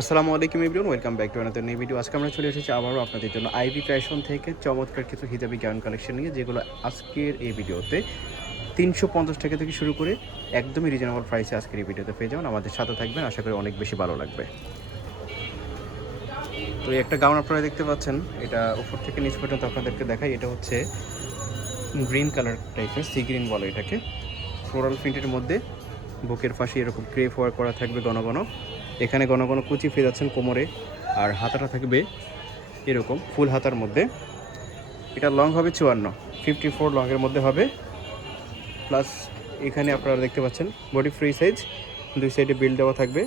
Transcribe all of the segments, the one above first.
আসসালামু আলাইকুম everyone, welcome back to another new video. আজকে আমরা চলে এসেছি আবারও আপনাদের জন্য আইভি ফ্যাশন থেকে চমৎকার কিছু হিজাবি গাউন কালেকশন নিয়ে, যেগুলো আজকের এই ভিডিওতে 350 টাকা থেকে শুরু করে একদমই রিজনেবল প্রাইসে আজকের এই ভিডিওতে পেয়ে যাবেন। আমাদের সাথে থাকবেন, আশা করি অনেক বেশি ভালো লাগবে। তো এই একটা গাউন আপনারা দেখতে পাচ্ছেন, এটা উপর থেকে নিচ পর্যন্ত আপনাদেরকে দেখাই। এটা হচ্ছে গ্রিন কালার টাইপের, সি গ্রিন বলে এটাকে। ফ্লোরাল প্রিন্টের মধ্যে বুকের পাশে এরকম ক্রেপ ওয়ার্ক করা থাকবে ঘন ঘন। এখানে ঘন ঘন কুচি পেয়ে যাচ্ছেন কোমরে, আর হাতাটা থাকবে এরকম ফুল হাতার মধ্যে। এটা লং হবে 54 লংয়ের মধ্যে হবে। প্লাস এখানে আপনারা দেখতে পাচ্ছেন বডি ফ্রি সাইজ, দুই সাইডে বিল্ড দেওয়া থাকবে,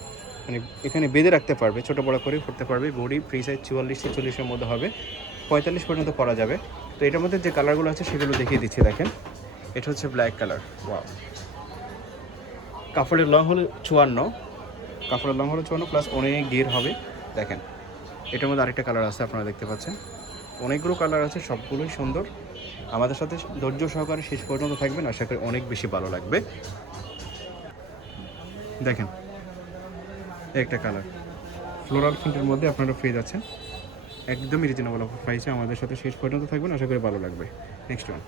মানে এখানে বেঁধে রাখতে পারবে, ছোটো বড়ো করে করতে পারবে। বডি ফ্রি সাইজ 44-46-এর মধ্যে হবে, 45 পর্যন্ত করা যাবে। তো এটার মধ্যে যে কালারগুলো আছে সেগুলো দেখিয়ে দিচ্ছি। দেখেন, এটা হচ্ছে ব্ল্যাক কালার। ওয়াও, কাপড়ের লং হলো 54 প্লাস অনেক গের হবে। দেখেন, এটার মধ্যে আরেকটা কালার আছে, আপনারা দেখতে পাচ্ছেন। অনেকগুলো কালার আছে, সবগুলোই সুন্দর। আমাদের সাথে ধৈর্য সহকারে শেষ পর্যন্ত থাকবেন, আশা করি অনেক বেশি ভালো লাগবে। দেখেন, একটা কালার ফ্লোরাল প্রিন্টের মধ্যে আপনারা পেয়ে যাচ্ছেন একদমই রিজনেবল প্রাইসে। আমাদের সাথে শেষ পর্যন্ত থাকবেন, আশা করি ভালো লাগবে। নেক্সট ওয়ান,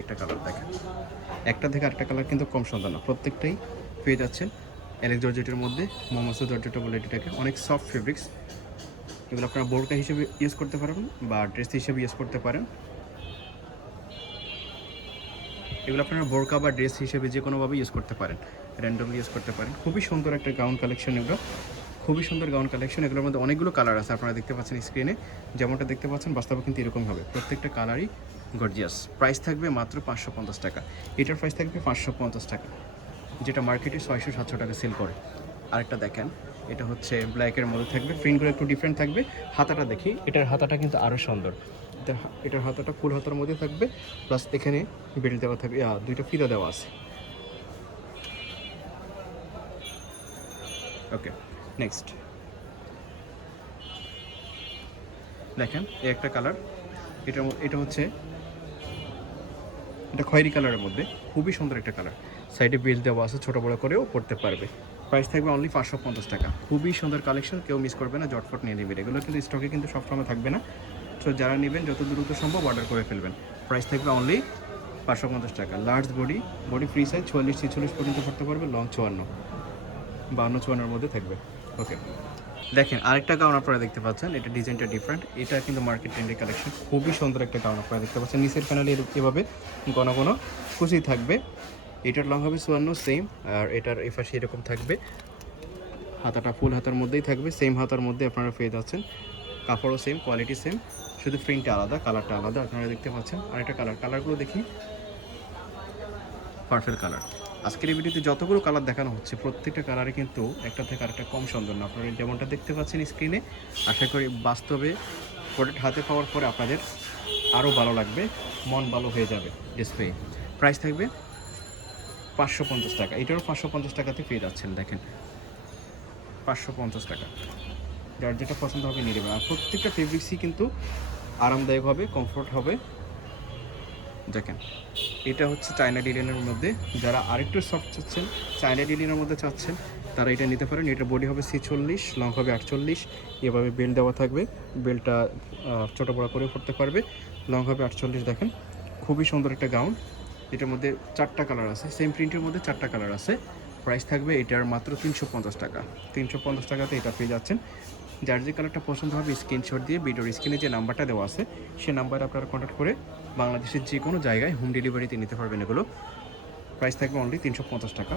একটা কালার দেখেন, একটা থেকে আরেকটা কালার কিন্তু কম সুন্দর না, প্রত্যেকটাই পেয়ে যাচ্ছেন অ্যালেক্স জর্জেটের মধ্যে। মোমোসো জর্জেটও বলে এটাকে, অনেক সফট ফেব্রিক্স। এগুলো আপনারা বোরকা হিসেবে ইউজ করতে পারেন বা ড্রেস হিসেবে ইউজ করতে পারেন। এগুলো আপনারা বোরকা বা ড্রেস হিসেবে যে কোনোভাবে ইউজ করতে পারেন, র্যান্ডমলি ইউজ করতে পারেন। খুবই সুন্দর একটা গাউন কালেকশন এগুলো, খুবই সুন্দর গাউন কালেকশন। এগুলোর মধ্যে অনেকগুলো কালার আছে, আপনারা দেখতে পাচ্ছেন স্ক্রিনে। যেমনটা দেখতে পাচ্ছেন বাস্তবে কিন্তু এরকম হবে, প্রত্যেকটা কালারই গর্জিয়াস। প্রাইস থাকবে মাত্র 550 টাকা। এটার প্রাইস থাকবে 550 টাকা, যেটা মার্কেটে 600-700 টাকা সেল করে। আরেকটা দেখেন, এটা হচ্ছে ব্ল্যাকের মধ্যে থাকবে, প্রিন্টগুলো একটু ডিফারেন্ট থাকবে। হাতাটা দেখি, এটার হাতাটা কিন্তু আরও সুন্দর। এটার হাতাটা ফুল হাতার মধ্যে থাকবে, প্লাস এখানে বেল্ট দেওয়া থাকবে, দুইটা ফিতা দেওয়া আছে। ওকে, নেক্সট দেখেন, এই একটা কালার। এটা হচ্ছে এটা খয়েরি কালারের মধ্যে, খুবই সুন্দর একটা কালার। সাইডে বেল্ট দেওয়া আছে, ছোটো বড়ো করেও পড়তে পারবে। প্রাইস থাকবে অনলি 550 টাকা। খুবই সুন্দর কালেকশন, কেউ মিস করবে না, জটফট নিয়ে নেবেন। এগুলো কিন্তু স্টকে কিন্তু সবসময় থাকবে না, তো যারা নেবেন যত দ্রুত সম্ভব অর্ডার করে ফেলবেন। প্রাইস থাকবে অনলি 550 টাকা। লার্জ বডি ফ্রি সাইজ 44-46 পর্যন্ত করতে পারবে, লং 54-52-54-এর মধ্যে থাকবে। ওকে, দেখেন আরেকটা গাউন আপনারা দেখতে পাচ্ছেন, এটা ডিজাইনটা ডিফারেন্ট। এটা কিন্তু মার্কেট ট্রেন্ডের কালেকশন, খুবই সুন্দর একটা গাউন আপনারা দেখতে পাচ্ছেন। নিচের প্যানেলে এভাবে ঘন ঘন কুচি থাকবে। এটার লং হবে 54 সেম, আর এটার এই পাশে এরকম থাকবে। হাতাটা ফুল হাতার মধ্যেই থাকবে, সেম হাতার মধ্যে আপনারা পেয়ে যাচ্ছেন। কাপড়ও সেম, কোয়ালিটি সেম, শুধু প্রিন্টটা আলাদা, কালারটা আলাদা। আপনারা দেখতে পাচ্ছেন আরেকটা কালারগুলো দেখি। Perfect colour. আজকের এই ভিডিওতে যতগুলো কালার দেখানো হচ্ছে, প্রত্যেকটা কালারে কিন্তু একটা থেকে আরেকটা কম সুন্দর না। আপনারা যেমনটা দেখতে পাচ্ছেন স্ক্রিনে, আশা করি বাস্তবে প্রোডাক্ট হাতে পাওয়ার পরে আপনাদের আরও ভালো লাগবে, মন ভালো হয়ে যাবে ডিসপ্লে। প্রাইস থাকবে 550 টাকা। এটারও 550 টাকাতে পেয়ে যাচ্ছেন। দেখেন, 550 টাকা। যার যেটা পছন্দ হবে নিয়ে নেবেন। আর প্রত্যেকটা ফেব্রিক্সই কিন্তু আরামদায়ক হবে, কমফোর্ট হবে। দেখেন, এটা হচ্ছে চায়না ডিজাইনের মধ্যে। যারা আরেকটু সফট চাচ্ছেন, চায়না ডিজাইনের মধ্যে চাচ্ছেন, তারা এটা নিতে পারেন। এটার বডি হবে 46, লং হবে 48। এভাবে বেল্ট দেওয়া থাকবে, বেল্টটা ছোটো বড়ো করে পড়তে পারবে, লং হবে 48। দেখেন, খুবই সুন্দর একটা গাউন। এটার মধ্যে 4টা কালার আছে, সেম প্রিন্টের মধ্যে 4টা কালার আছে। প্রাইস থাকবে এটার মাত্র 350 টাকা। 350 টাকাতে এটা পেয়ে যাচ্ছেন। যার যে কালারটা পছন্দ হবে স্ক্রিনশট দিয়ে ভিডিওর স্ক্রিনে যে নাম্বারটা দেওয়া আছে সে নাম্বারে আপনারা কন্ট্যাক্ট করে বাংলাদেশের যে কোনো জায়গায় হোম ডেলিভারিতে নিতে পারবেন এগুলো। প্রাইস থাকবে অনলি 350 টাকা।